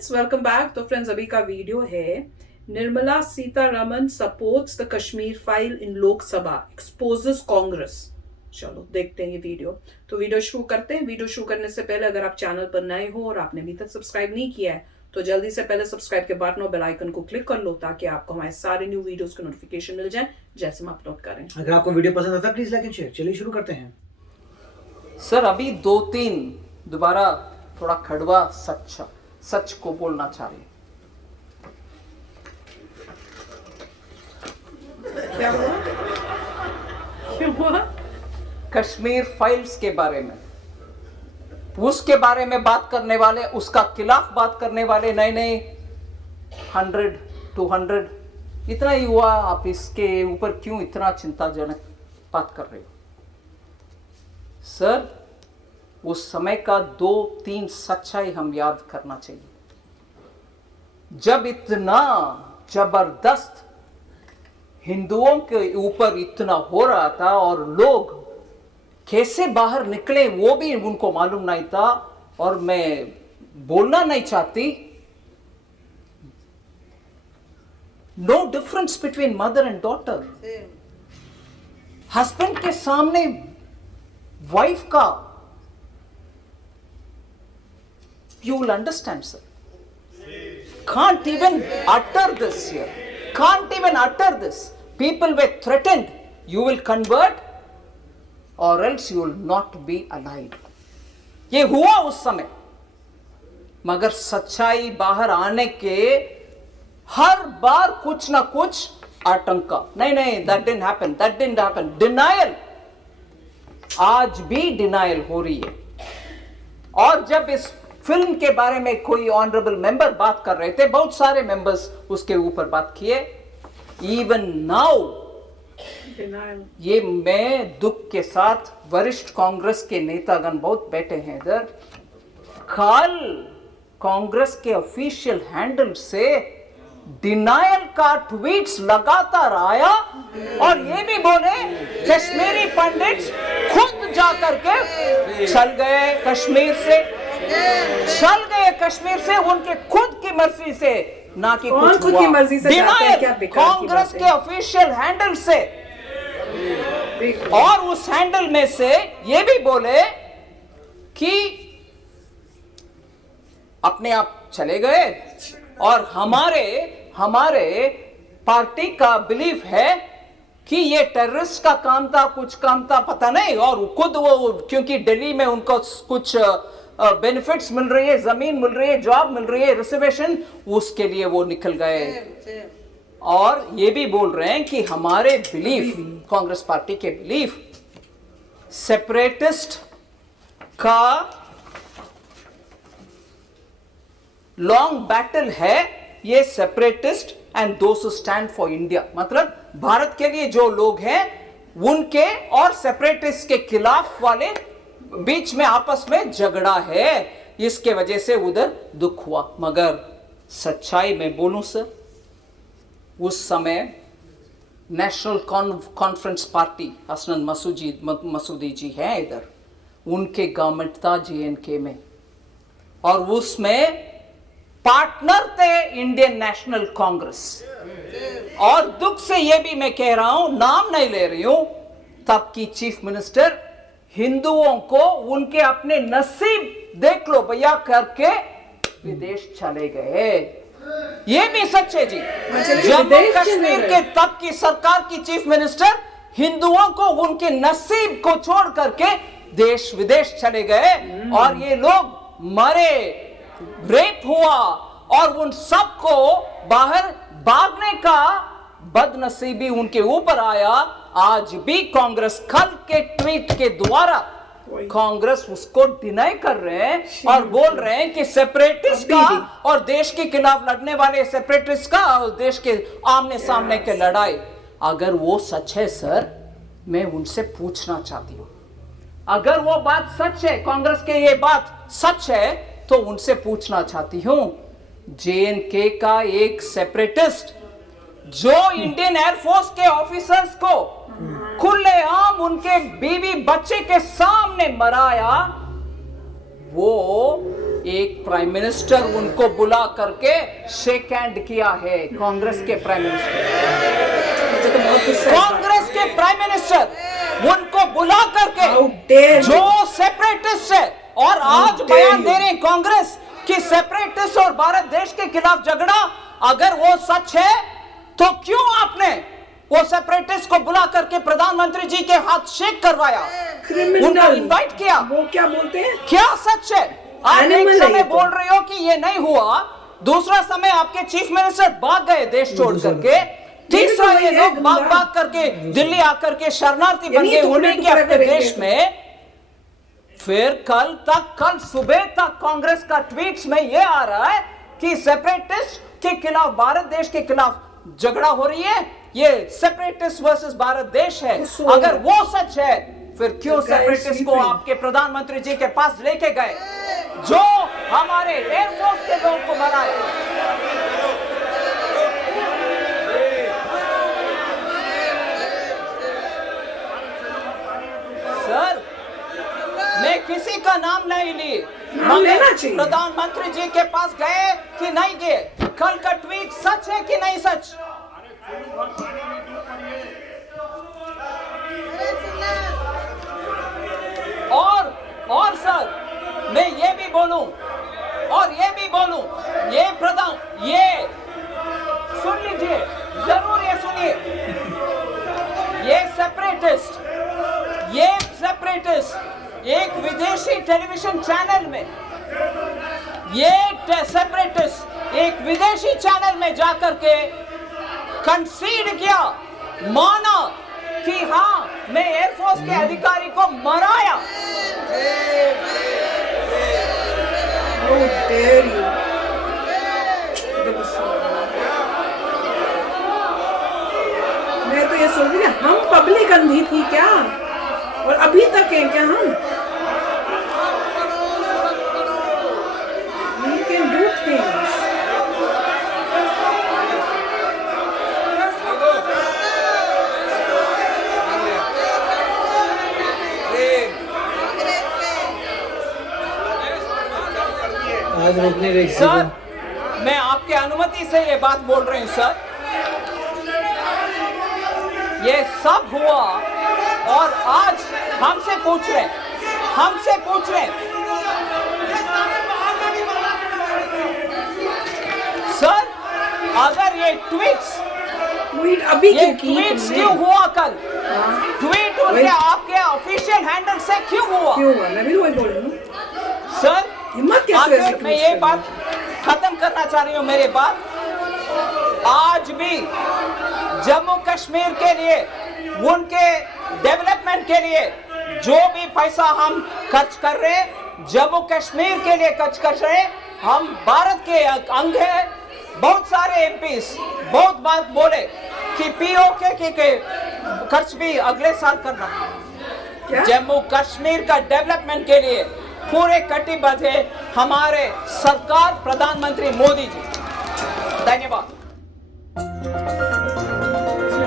Friends, welcome back. तो friends, अभी का वीडियो है Nirmala Sitharaman supports the Kashmir file in Lok Sabha, exposes Congress. चलो देखते हैं ये वीडियो। तो वीडियो शुरू करते हैं। वीडियो शुरू करने से पहले अगर आप चैनल पर नए हो और आपने अभी तक सब्सक्राइब नहीं किया है तो जल्दी से पहले सब्सक्राइब के बटन और बेल आइकन को क्लिक कर लो ताकि आपको हमारे सारे न्यू वीडियोस के नोटिफिकेशन मिल जाए जैसे हम अपलोड करें। अगर आपको वीडियो पसंद आता है प्लीज लाइक एंड शेयर। चलिए शुरू करते हैं। सर अभी 2-3 दोबारा थोड़ा कड़वा सच को बोलना चाह रही। क्या हुआ? क्यों हुआ? कश्मीर फाइल्स के बारे में, उसके बारे में बात करने वाले, उसका खिलाफ बात करने वाले नए 100-200 इतना ही हुआ। आप इसके ऊपर क्यों इतना चिंताजनक बात कर रहे हो? सर उस समय का 2-3 सच्चाई हम याद करना चाहिए। जब इतना जबरदस्त हिंदुओं के ऊपर इतना हो रहा था और लोग कैसे बाहर निकले वो भी उनको मालूम नहीं था, और मैं बोलना नहीं चाहती, no difference between mother and daughter. Husband के सामने वाइफ का, you will understand, sir. Can't even utter this here. Can't even utter this. People were threatened. You will convert or else you will not be alive. ये हुआ उस समय, मगर सच्चाई बाहर आने के हर बार कुछ ना कुछ आतंका, नहीं that didn't happen. Denial, आज भी डिनायल हो रही है। और जब इस फिल्म के बारे में कोई ऑनरेबल मेंबर बात कर रहे थे, बहुत सारे मेंबर्स उसके ऊपर बात किए। इवन नाउ ये मैं दुख के साथ, वरिष्ठ कांग्रेस के नेतागण बहुत बैठे हैं इधर, कल कांग्रेस के ऑफिशियल हैंडल से डिनायल का ट्वीट्स लगातार आया और ये भी बोले कश्मीरी पंडित खुद जाकर के चल गए कश्मीर से, उनके खुद की मर्जी से, ना कि कुछ खुद की मर्जी से डिनायल कांग्रेस के ऑफिशियल हैंडल से। और उस हैंडल में से ये भी बोले कि अपने आप चले गए, और हमारे पार्टी का बिलीफ है कि ये टेररिस्ट का काम था, कुछ काम था, पता नहीं। और खुद वो, क्योंकि दिल्ली में उनको कुछ बेनिफिट्स मिल रही है, जमीन मिल रही है, जॉब मिल रही है, रिजर्वेशन, उसके लिए वो निकल गए। और ये भी बोल रहे हैं कि हमारे बिलीफ, कांग्रेस पार्टी के बिलीफ, सेपरेटिस्ट का लॉन्ग बैटल है ये, separatist and those who stand for India, मतलब भारत के लिए जो लोग हैं उनके और सेपरेटिस्ट के खिलाफ वाले बीच में आपस में झगड़ा है। इसके वजह से उधर दुख हुआ। मगर सच्चाई में बोलूं सर, उस समय नेशनल कॉन्फ्रेंस पार्टी, हसनन मसूदी जी हैं इधर, उनके गवर्नमेंट था JNK में, और उसमें पार्टनर थे इंडियन नेशनल कांग्रेस। और दुख से यह भी मैं कह रहा हूं, नाम नहीं ले रही हूं, तब की चीफ मिनिस्टर हिंदुओं को उनके अपने नसीब देख लो भैया करके विदेश चले गए। ये भी सच है जी। जम्मू कश्मीर के तब की सरकार की चीफ मिनिस्टर हिंदुओं को उनके नसीब को छोड़ करके देश विदेश चले गए, और ये लोग मरे, रेप हुआ, और उन सबको बाहर भागने का बदनसीबी उनके ऊपर आया। आज भी कांग्रेस कल के ट्वीट के द्वारा कांग्रेस उसको डिनाई कर रहे हैं और बोल रहे हैं कि सेपरेटिस्ट का और देश के खिलाफ लड़ने वाले सेपरेटिस्ट का और देश के आमने सामने के लड़ाई। अगर वो सच है सर, मैं उनसे पूछना चाहती हूँ, अगर वो बात सच है, कांग्रेस के ये बात सच है, तो उनसे पूछना चाहती हूँ, JNK का एक सेपरेटिस्ट जो इंडियन एयरफोर्स के ऑफिसर्स को खुलेआम उनके बीवी बच्चे के सामने मराया, वो एक प्राइम मिनिस्टर उनको बुला करके शेक हैंड किया है, कांग्रेस के प्राइम मिनिस्टर, मुझे तो बहुत गुस्सा है। कांग्रेस के प्राइम मिनिस्टर उनको बुला करके, How dare you? जो सेपरेटिस्ट है, और आज dare बयान you? दे रहे हैं कांग्रेस कि सेपरेटिस्ट और भारत देश के खिलाफ झगड़ा अगर वो सच है तो क्यों आपने वो सेपरेटिस्ट को बुला करके प्रधानमंत्री जी के हाथ शेक करवाया, उनको क्रिमिनल इनवाइट किया? वो क्या बोलते हैं? क्या सच है? आप एक Animal है समय ये तो। बोल रहे हो कि ये नहीं हुआ, दूसरा समय आपके चीफ मिनिस्टर भाग गए देश छोड़ करके, तीसरा ये लोग भाग भाग करके दिल्ली आकर के शरणार्थी बन गए उन्हीं के अपने देश में। फिर कल सुबह तक कांग्रेस का ट्वीट्स में ये आ रहा है कि सेपरेटिस्ट के खिलाफ, भारत देश के खिलाफ झगड़ा हो रही है, ये सेपरेटिस्ट वर्सेस भारत देश है। अगर वो सच है फिर क्यों सेपरेटिस्ट को आपके प्रधानमंत्री जी के पास लेके गए, जो हमारे एयरफोर्स के लोगों को मराए? सर, मैं किसी का नाम नहीं ली, नाम लेना चाहिए। प्रधानमंत्री जी के पास गए कि नहीं गए, कल का ट्वीट सच है कि नहीं सच? और सर मैं ये भी बोलूं, ये सुन लीजिए, जरूर ये सुनिए, ये सेपरेटिस्ट एक विदेशी टेलीविजन चैनल में, ये सेपरेटिस्ट एक विदेशी चैनल में जाकर के कंसीड किया, माना कि हाँ मैं एयरफोर्स के अधिकारी को मराया। How dare you? मैं तो ये सोच रही हम पब्लिक अंधी थी क्या, और अभी तक है क्या हम? We can do things. आज रोकने रही सर, मैं आपके अनुमति से ये बात बोल रही हूं सर, ये सब हुआ और आज हमसे पूछ रहे सर, अगर ये ट्वीट अभी क्यों की ट्वीट्स तुमने? क्यों हुआ कल? हाँ, ट्वीट उनके आपके ऑफिशियल हैंडल से क्यों हुआ? क्यों हुआ? मैं भी वही बोल रही हूँ। सर, हिम्मत कैसे ऐसे आखिर मैं tweets ये करने बात खत्म करना चाह रही हूँ, मेरी बात। आज भी जम्मू कश्मीर के लिए, उनके डेवलपमेंट के लिए जो भी पैसा हम खर्च कर रहे हैं, जम्मू कश्मीर के लिए खर्च कर रहे हैं, हम भारत के अंग है। बहुत सारे एमपीस बहुत बार बोले कि पीओके के खर्च भी अगले साल करना। क्या? जम्मू कश्मीर का डेवलपमेंट के लिए पूरे कटिबद्ध है हमारे सरकार, प्रधानमंत्री मोदी जी। धन्यवाद।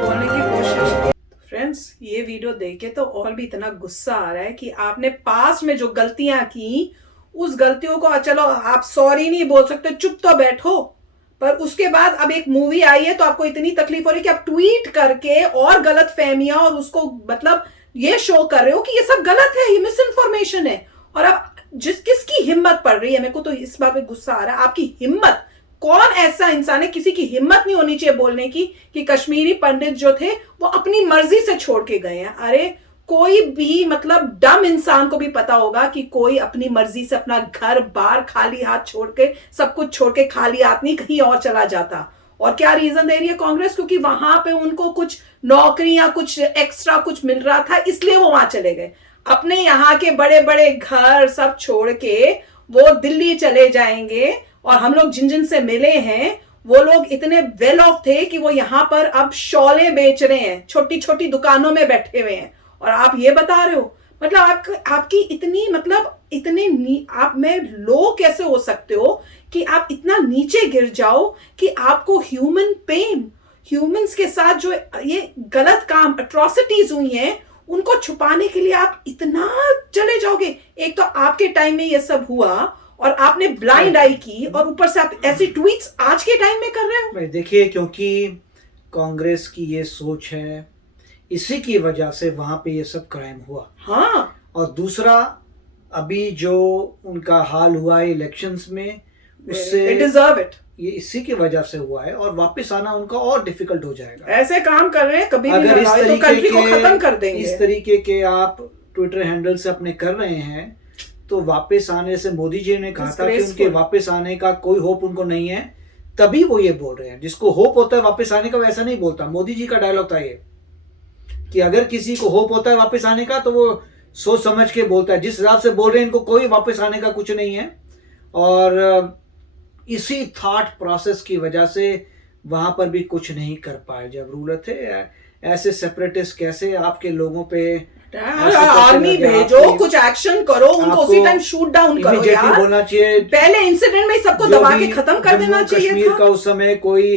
बोलने की कोशिश। फ्रेंड्स, ये वीडियो देख के तो और भी इतना गुस्सा आ रहा है कि आपने पास्ट में जो गलतियां की, उस गलतियों को, चलो आप सॉरी नहीं बोल सकते, चुप तो बैठो, पर उसके बाद अब एक मूवी आई है तो आपको इतनी तकलीफ हो रही है कि आप ट्वीट करके और गलत फहमियां और उसको मतलब ये शो कर रहे हो कि ये सब गलत है, ये मिस इन्फॉर्मेशन है। और अब किसकी हिम्मत पड़ रही है, मेरे को तो इस बात पे गुस्सा आ रहा है। आपकी हिम्मत, कौन ऐसा इंसान है, किसी की हिम्मत नहीं होनी चाहिए बोलने की कि कश्मीरी पंडित जो थे वो अपनी मर्जी से छोड़ के गए हैं। अरे कोई भी मतलब डम इंसान को भी पता होगा कि कोई अपनी मर्जी से अपना घर बार खाली हाथ छोड़ के, सब कुछ छोड़ के खाली हाथ नहीं कहीं और चला जाता। और क्या रीजन दे रही है कांग्रेस? क्योंकि वहां पे उनको कुछ नौकरियां, कुछ एक्स्ट्रा कुछ मिल रहा था, इसलिए वो वहां चले गए। अपने यहाँ के बड़े बड़े घर सब छोड़ के वो दिल्ली चले जाएंगे। और हम लोग जिन जिन से मिले हैं वो लोग इतने वेल ऑफ थे कि वो यहाँ पर अब शॉलें बेच रहे हैं, छोटी छोटी दुकानों में बैठे हुए हैं। और आप ये बता रहे हो, मतलब आपकी इतनी मतलब आप में लो कैसे हो सकते हो कि आप इतना नीचे गिर जाओ कि आपको ह्यूमन पेन, ह्यूमंस के साथ जो ये गलत काम, अट्रॉसिटीज हुई हैं, उनको छुपाने के लिए आप इतना चले जाओगे। एक तो आपके टाइम में ये सब हुआ, और आपने ब्लाइंड आई की, और ऊपर से आप ऐसी ट्वीट्स आज के टाइम में कर रहे हो। भाई देखिए, क्योंकि कांग्रेस की ये सोच है, इसी की वजह से वहां पे ये सब क्राइम हुआ। हाँ, और दूसरा, अभी जो उनका हाल हुआ है इलेक्शंस में, उससे they deserve it। ये इसी की वजह से हुआ है, और वापस आना उनका और डिफिकल्ट हो जाएगा। ऐसे काम कर रहे हैं, कभी भी अगर इस लगाए तो तरीके कंट्री को खत्म कर के देंगे। इस तरीके के आप ट्विटर हैंडल से अपने कर रहे हैं, तो वापस आने से मोदी जी ने कहा था कि उनके वापस आने का कोई होप उनको नहीं है, तभी वो ये बोल रहे हैं। जिसको होप होता है वापस आने का, वैसा नहीं बोलता। मोदी जी का डायलॉग था ये कि अगर किसी को होप होता है वापस आने का, तो वो सोच समझ के बोलता है। जिस हिसाब से बोल रहे हैं, इनको कोई वापस आने का कुछ नहीं है। और इसी थॉट प्रोसेस की वजह से वहां पर भी कुछ नहीं कर पाए जब रूलर थे। ऐसे सेपरेटिस्ट कैसे आपके लोगों पे आर्मी भेजो, कुछ एक्शन करो, उनको उसी टाइम शूट डाउन करो यार। बोलना चाहिए, पहले इंसिडेंट में सबको दबा के खत्म कर देना चाहिए कश्मीर था। का उस समय कोई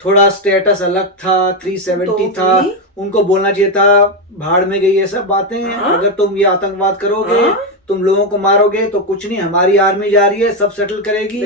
थोड़ा स्टेटस अलग था, 370 था, उनको बोलना चाहिए था भाड़ में गई ये सब बातें। अगर तुम ये आतंकवाद करोगे, तुम लोगों को मारोगे, तो कुछ नहीं, हमारी आर्मी जा रही है, सब सेटल करेगी,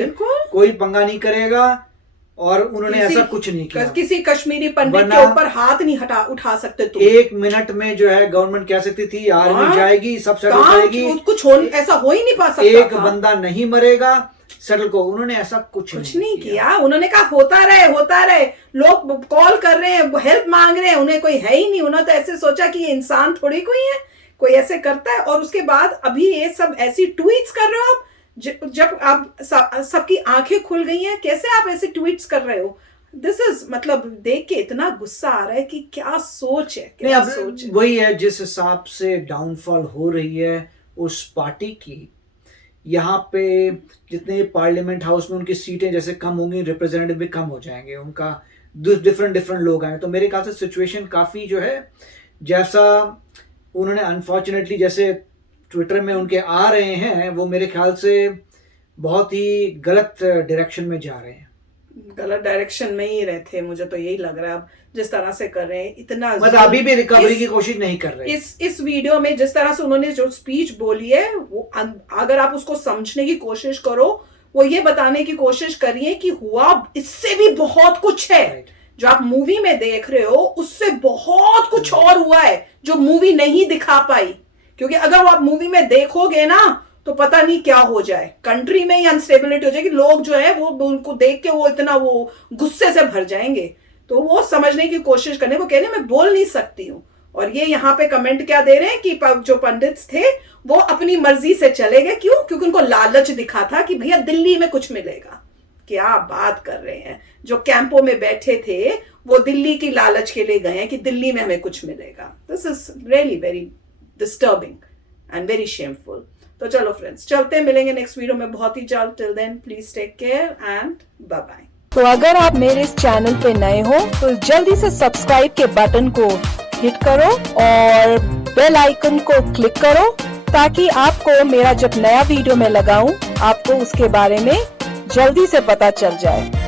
कोई पंगा नहीं करेगा। और उन्होंने ऐसा कुछ नहीं किया। किसी कश्मीरी पंडित के ऊपर हाथ नहीं उठा सकते तुम। 1 मिनट में जो है गवर्नमेंट कह सकती थी आर्मी जाएगी, सब सेटल करेगी, कुछ ऐसा हो ही नहीं पा सकता। एक बंदा नहीं मरेगा, सेटल को। उन्होंने ऐसा कुछ नहीं किया। उन्होंने कहा होता रहे। लोग कॉल कर रहे हैं, हेल्प मांग रहे हैं, उन्हें कोई है ही नहीं। उन्होंने तो ऐसे सोचा कि ये इंसान थोड़ी कोई है, कोई ऐसे करता है। और उसके बाद अभी ये सब ऐसी ट्वीट्स कर रहे हो आप, जब आप सबकी आंखें खुल गई हैं, कैसे आप ऐसे ट्वीट्स कर रहे हो? दिस इज, मतलब देख के इतना गुस्सा आ रहा है कि क्या सोच है, क्या सोच है। वही है, जिस हिसाब से डाउनफॉल हो रही है उस पार्टी की। यहाँ पे जितने पार्लियामेंट हाउस में उनकी सीटें जैसे कम होंगी, रिप्रेजेंटेटिव भी कम हो जाएंगे, उनका डिफरेंट लोग आए। तो मेरे ख्याल से सिचुएशन काफ़ी जो है, जैसा उन्होंने अनफॉर्चुनेटली जैसे ट्विटर में उनके आ रहे हैं, वो मेरे ख्याल से बहुत ही गलत डायरेक्शन में जा रहे हैं। गलत डायरेक्शन में ही रहते, मुझे तो यही लग रहा है। अब जिस तरह से कर रहे हैं, इतना मतलब अभी भी रिकवरी की कोशिश नहीं कर रहे। इस वीडियो में जिस तरह से उन्होंने जो स्पीच बोली है, वो अगर आप उसको समझने की कोशिश करो, वो ये बताने की कोशिश करिए कि हुआ इससे भी बहुत कुछ है। जो आप मूवी में देख रहे हो, उससे बहुत कुछ और हुआ है जो मूवी नहीं दिखा पाई। क्योंकि अगर वो आप मूवी में देखोगे ना, तो पता नहीं क्या हो जाए, कंट्री में ही अनस्टेबिलिटी हो जाएगी। लोग जो है वो उनको देख के वो इतना वो गुस्से से भर जाएंगे। तो वो समझने की कोशिश करने, वो कह रहे हैं मैं बोल नहीं सकती हूँ। और ये यहाँ पे कमेंट क्या दे रहे हैं कि जो पंडित थे वो अपनी मर्जी से चले गए। क्यों? क्योंकि उनको लालच दिखा था कि भैया दिल्ली में कुछ मिलेगा। क्या बात कर रहे हैं। जो कैंपों में बैठे थे वो दिल्ली की लालच के लिए गए हैं कि दिल्ली में हमें कुछ मिलेगा। This is really very disturbing and very shameful. तो चलो फ्रेंड्स, चलते हैं, मिलेंगे नेक्स्ट वीडियो में बहुत ही जल्द। Till then please take care and bye bye. तो अगर आप मेरे इस चैनल पे नए हो तो जल्दी से सब्सक्राइब के बटन को हिट करो और बेल आइकन को क्लिक करो, ताकि आपको मेरा जब नया वीडियो मैं लगाऊं, आपको उसके बारे में जल्दी से पता चल जाए।